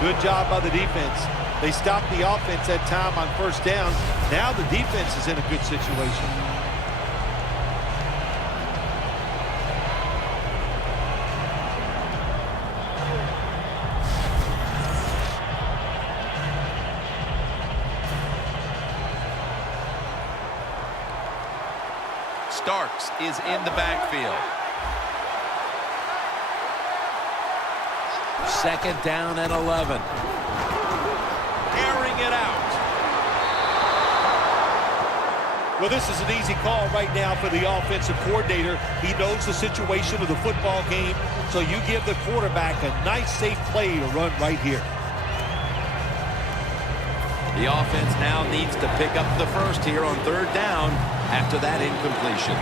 Good job by the defense. They stopped the offense that time on first down. Now the defense is in a good situation. Starks is in the backfield. Second down and 11. Airing it out. Well, this is an easy call right now for the offensive coordinator. He knows the situation of the football game, so you give the quarterback a nice, safe play to run right here. The offense now needs to pick up the first here on third down after that incompletion.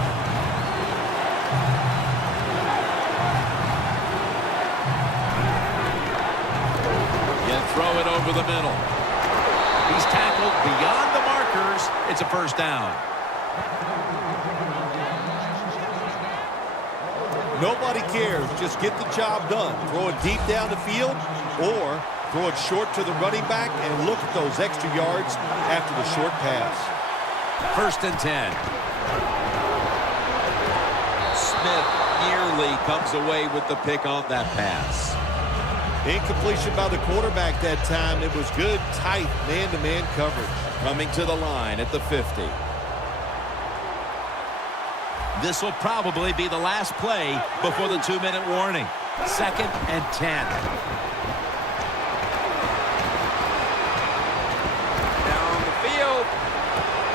You throw it over the middle. He's tackled beyond the markers. It's a first down. Nobody cares. Just get the job done. Throw it deep down the field or throw it short to the running back and look at those extra yards after the short pass. First and 10. Smith nearly comes away with the pick on that pass. Incompletion by the quarterback that time. It was good, tight, man-to-man coverage. Coming to the line at the 50. This will probably be the last play before the 2-minute warning. Second and 10. Down the field.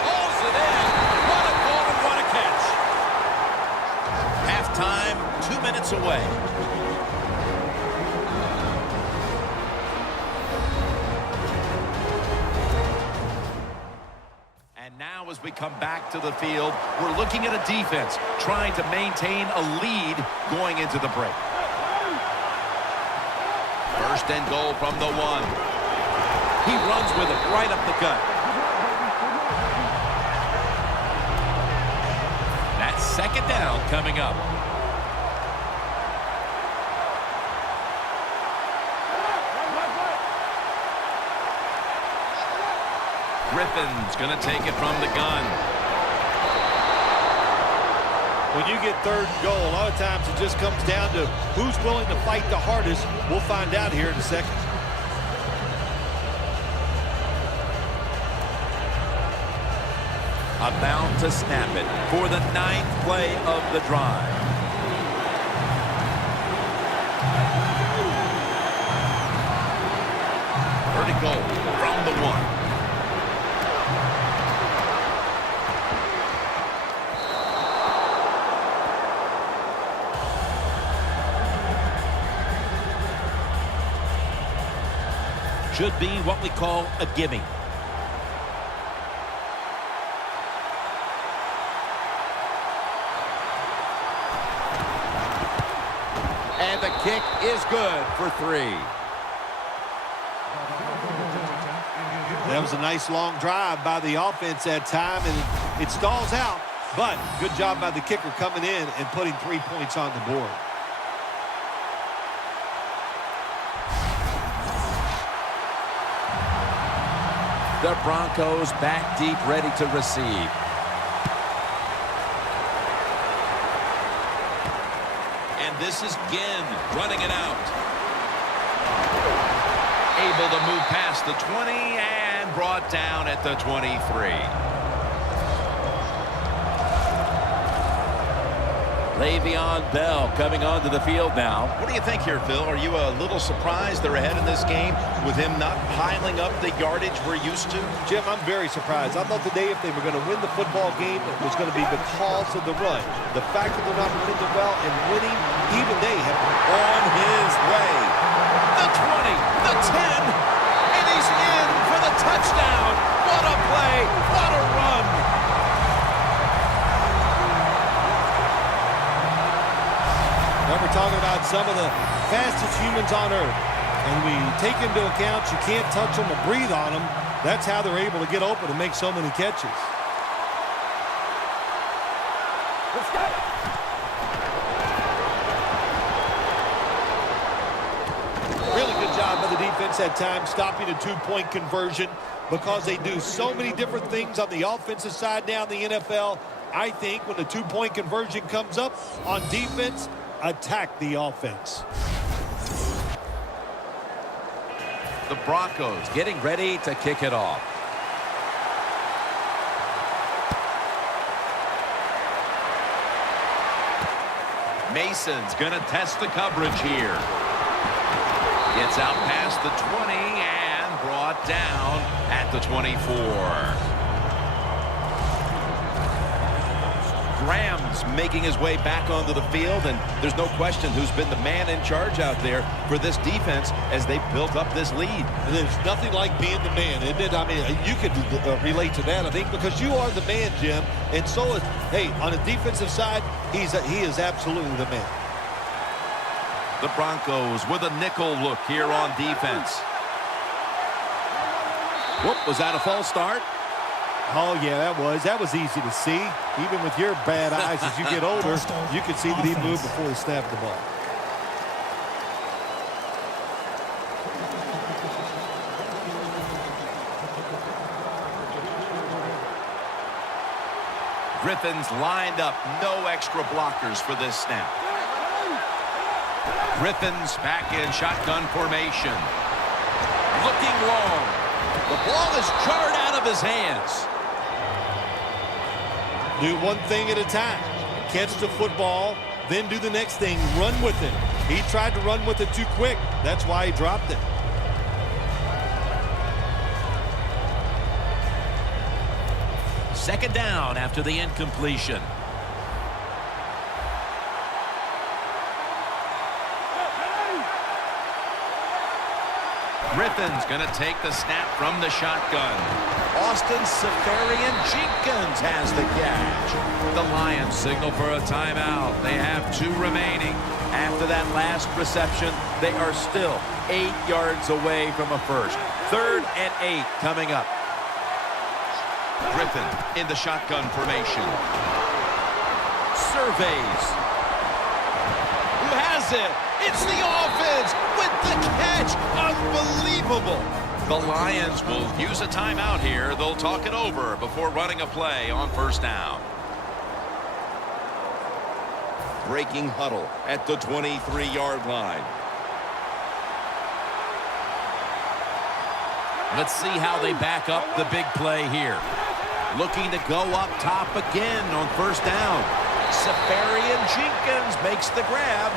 Hauls it in. What a goal and what a catch. Halftime, 2 minutes away. Now as we come back to the field, we're looking at a defense trying to maintain a lead going into the break. First and goal from the 1. He runs with it right up the gut. That's second down coming up. Griffin's going to take it from the gun. When you get third and goal, a lot of times it just comes down to who's willing to fight the hardest. We'll find out here in a second. About to snap it for the 9th play of the drive. Third and goal from the 1. Should be what we call a gimme. And the kick is good for 3. That was a nice long drive by the offense that time, and it stalls out. But good job by the kicker coming in and putting 3 points on the board. The Broncos back deep, ready to receive. And this is Ginn running it out. Able to move past the 20 and brought down at the 23. Le'Veon Bell coming onto the field now. What do you think here, Phil? Are you a little surprised they're ahead in this game with him not piling up the yardage we're used to? Jim, I'm very surprised. I thought today if they were going to win the football game, it was going to be because of the run. The fact that they're not running it well and winning, even they have been on his way. The 20, the 10, and he's in for the touchdown. What a play, what a run. We're talking about some of the fastest humans on earth. And we take into account you can't touch them or breathe on them. That's how they're able to get open and make so many catches. Really good job by the defense defense at times stopping a two-point conversion because they do so many different things on the offensive side now in the NFL. I think when the two-point conversion comes up on defense, attack the offense. The Broncos getting ready to kick it off. Mason's going to test the coverage here. Gets out past the 20 and brought down at the 24. Graham's making his way back onto the field, and there's no question who's been the man in charge out there for this defense as they built up this lead. And there's nothing like being the man, isn't it? I mean, you could relate to that, I think, because you are the man, Jim. And so, hey, on the defensive side, he is absolutely the man. The Broncos with a nickel look here on defense. Whoop, was that a false start? Oh, yeah, that was easy to see. Even with your bad eyes as you get older, you can see that he moved before he snapped the ball. Griffin's lined up. No extra blockers for this snap. Griffin's back in shotgun formation. Looking long. The ball is jarred out of his hands. Do one thing at a time. Catch the football, then do the next thing. Run with it. He tried to run with it too quick. That's why he dropped it. Second down after the incompletion. Griffin's going to take the snap from the shotgun. Austin Safarian-Jenkins has the catch. The Lions signal for a timeout. They have 2 remaining. After that last reception, they are still 8 yards away from a first. 3rd and 8 coming up. Griffin in the shotgun formation. Surveys. Who has it? It's the offense with the catch. Unbelievable. The Lions will use a timeout here. They'll talk it over before running a play on first down. Breaking huddle at the 23-yard line. Let's see how they back up the big play here. Looking to go up top again on first down. Safarian-Jenkins makes the grab.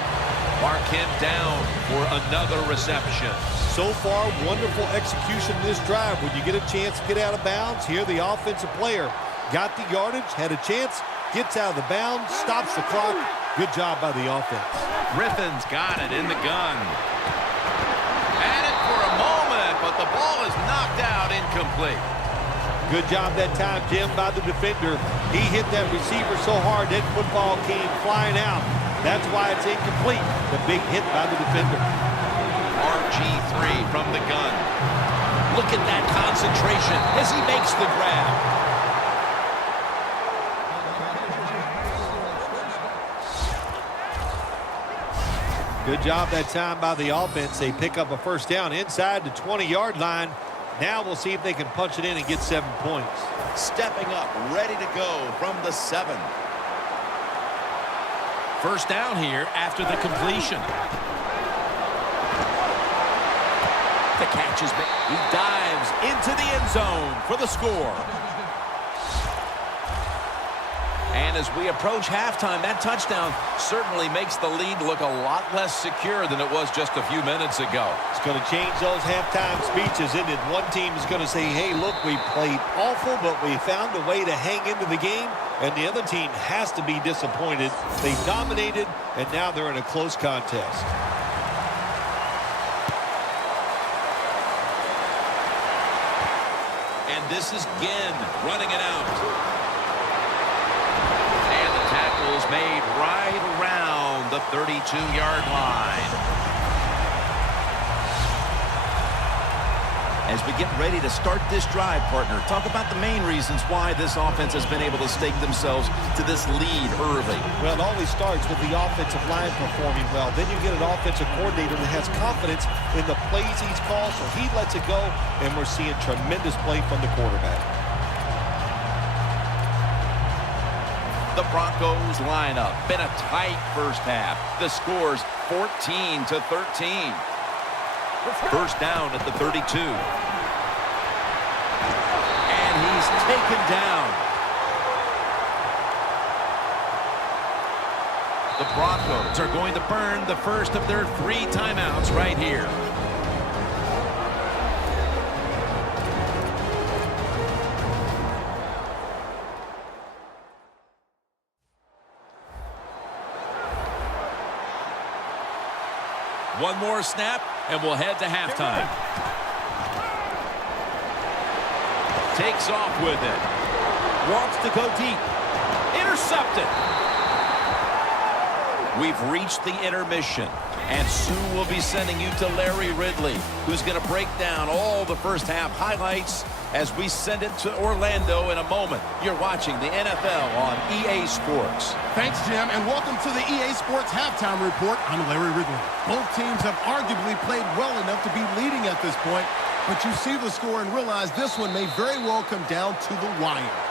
Mark him down for another reception. So far, wonderful execution in this drive. When you get a chance to get out of bounds, here the offensive player got the yardage, had a chance, gets out of the bounds, stops the clock. Good job by the offense. Griffin's got it in the gun. Had it for a moment, but the ball is knocked out incomplete. Good job that time, Jim, by the defender. He hit that receiver so hard that football came flying out. That's why it's incomplete. The big hit by the defender. RG3 from the gun. Look at that concentration as he makes the grab. Good job that time by the offense. They pick up a first down inside the 20-yard line. Now we'll see if they can punch it in and get 7 points. Stepping up, ready to go from the 7. First down here after the completion. The catch is made. He dives into the end zone for the score. And as we approach halftime, that touchdown certainly makes the lead look a lot less secure than it was just a few minutes ago. It's going to change those halftime speeches, isn't it? One team is going to say, hey, look, we played awful, but we found a way to hang into the game. And the other team has to be disappointed. They dominated, and now they're in a close contest. And this is Ginn running it out. Made right around the 32-yard line. As we get ready to start this drive, partner, talk about the main reasons why this offense has been able to stake themselves to this lead early. Well, it always starts with the offensive line performing well. Then you get an offensive coordinator that has confidence in the plays he's called, so he lets it go, and we're seeing tremendous play from the quarterback. The Broncos line up in a tight first half. The score's 14-13. First down at the 32. And he's taken down. The Broncos are going to burn the first of their 3 timeouts right here. One more snap, and we'll head to halftime. Takes off with it. Wants to go deep. Intercepted. We've reached the intermission, and soon we'll be sending you to Larry Ridley, who's going to break down all the first half highlights as we send it to Orlando in a moment. You're watching the NFL on EA Sports. Thanks, Jim, and welcome to the EA Sports Halftime Report. I'm Larry Ridley. Both teams have arguably played well enough to be leading at this point, but you see the score and realize this one may very well come down to the wire.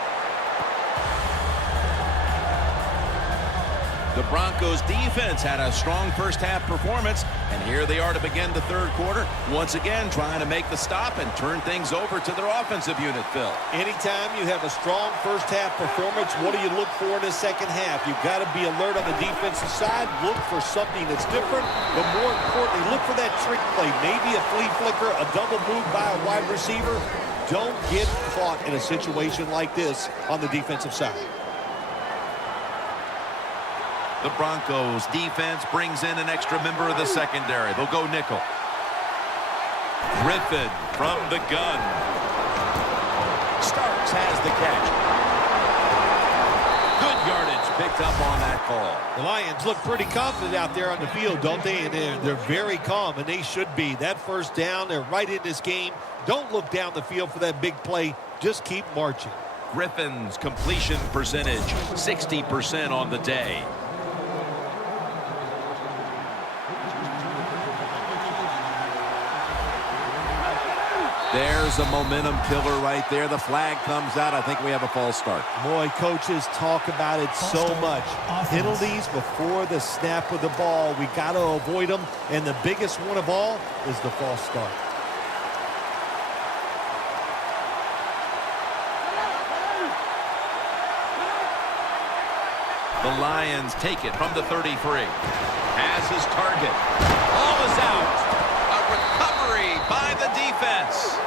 The Broncos defense had a strong first half performance, and here they are to begin the third quarter, once again trying to make the stop and turn things over to their offensive unit, Phil. Anytime you have a strong first half performance, what do you look for in the second half? You've got to be alert on the defensive side, look for something that's different, but more importantly, look for that trick play, maybe a flea flicker, a double move by a wide receiver. Don't get caught in a situation like this on the defensive side. The Broncos defense brings in an extra member of the secondary. They'll go nickel. Griffin from the gun. Starks has the catch. Good yardage picked up on that call. The Lions look pretty confident out there on the field, don't they? And they're very calm, and they should be. That first down, they're right in this game. Don't look down the field for that big play. Just keep marching. Griffin's completion percentage, 60% on the day. There's a momentum killer right there. The flag comes out. I think we have a false start. Boy, coaches talk about it so much. Penalties before the snap of the ball. We got to avoid them. And the biggest one of all is the false start. The Lions take it from the 33. Has his target. Ball is out. A recovery by the defense.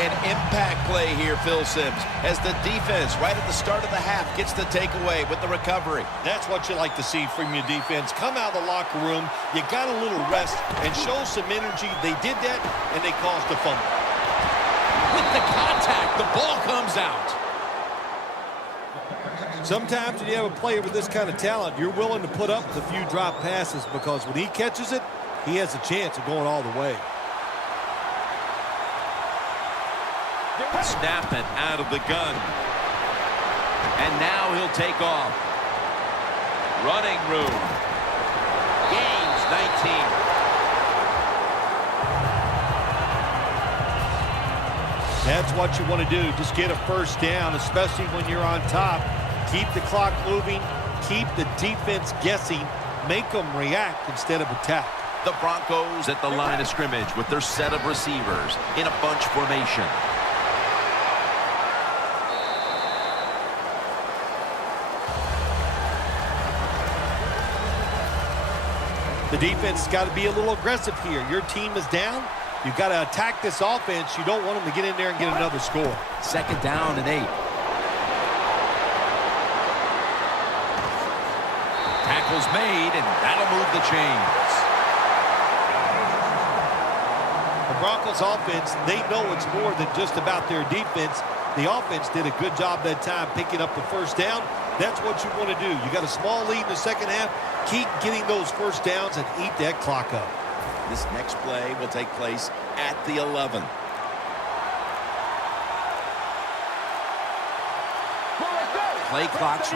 An impact play here, Phil Simms, as the defense right at the start of the half gets the takeaway with the recovery. That's what you like to see from your defense. Come out of the locker room, you got a little rest, and show some energy. They did that, and they caused a fumble. With the contact, the ball comes out. Sometimes when you have a player with this kind of talent, you're willing to put up the few drop passes because when he catches it, he has a chance of going all the way. Snap it out of the gun. And now he'll take off. Running room. Gains 19. That's what you want to do. Just get a first down, especially when you're on top. Keep the clock moving. Keep the defense guessing. Make them react instead of attack. The Broncos at the line of scrimmage with their set of receivers in a bunch formation. The defense has got to be a little aggressive here. Your team is down. You've got to attack this offense. You don't want them to get in there and get another score. Second down and 8. Tackle's made, and that'll move the chains. The Broncos offense, they know it's more than just about their defense. The offense did a good job that time picking up the first down. That's what you want to do. You got a small lead in the second half. Keep getting those first downs and eat that clock up. This next play will take place at the 11. Play clock's